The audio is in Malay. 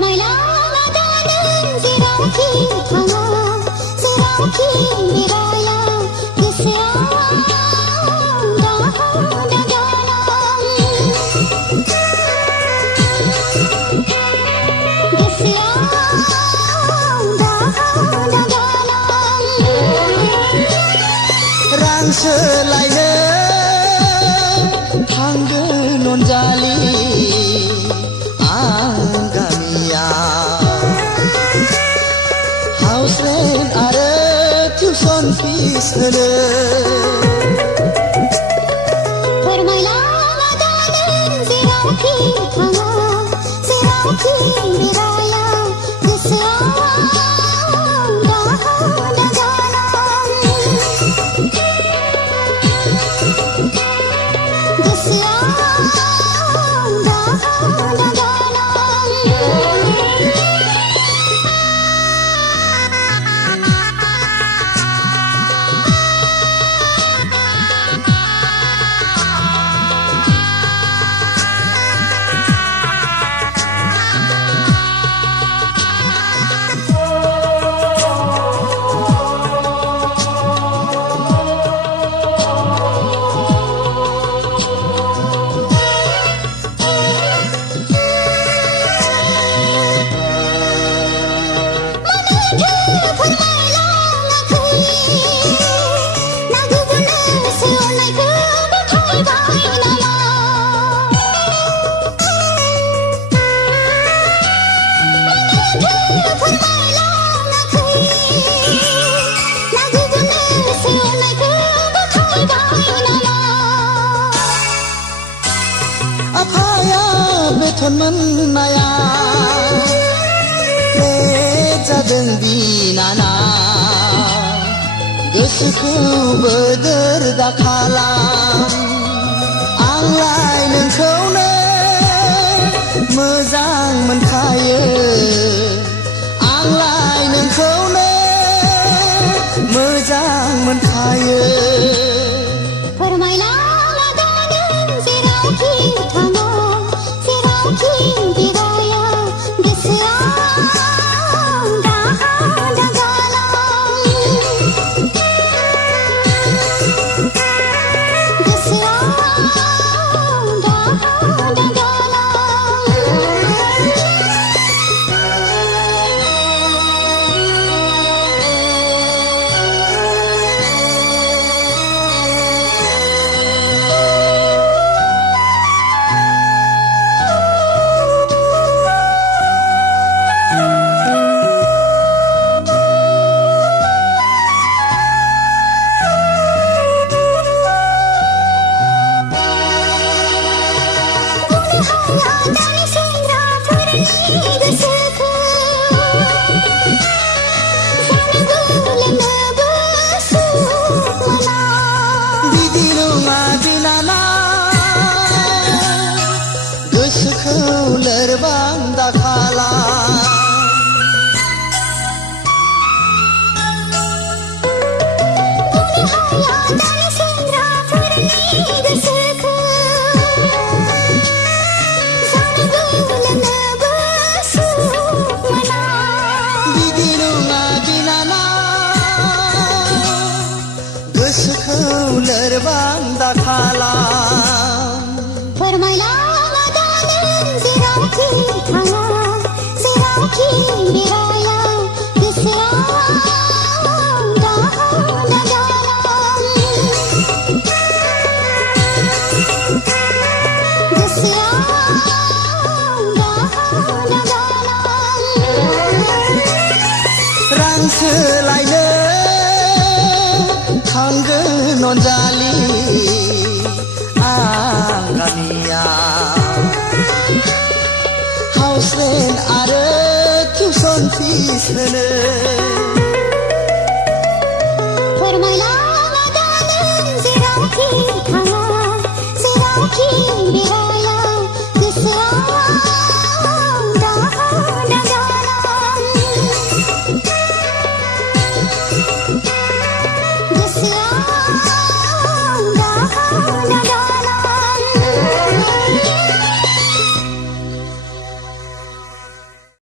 fwrmailang adanan jeraoki tangga, jeraoki bigrai gosoआव दागानां गोसोआव दागानां रां सोलायनो थांगोन अनजालि आं गामियाव हाउस रेन्ट आरो टिउसन फिस होनो fwrmailang adanan jeraoki tangga, jeraoki bigrai gosoआव दागानां गोसोआव दागानां आफाया बेथन मोननाया लेट जादों बिनानाव गोसोखौ बोदोर दाखालाम आंलाय नोंखौनो मोजां मोनखायो आंलाय नोंखौनो मोजां मोनखायो fwrmailang adanan jeraoki tangga, jeraoki bigrai gosoआव दागानां गोसोआव dari sendraफोरनि गोसोखौ जानोबो सुख मोना बिदि नङा बिनानाव गोसोखौ लोरबां दाखालाम dari sendraफोरनि गोसोखौ जानोबो सुख मोना बिदि नङा बिनानाव गोसोखौ लोरबां दाखालाम fwrmailang adanan jeraoki tangga, jeraoki bigrai gosoआव दागानां गोसोआव दागानां रां सोलायनो थांगोन अनजालि आं गामियाव हाउस रेन्ट आरो टिउसन फिस होनो fwrmailang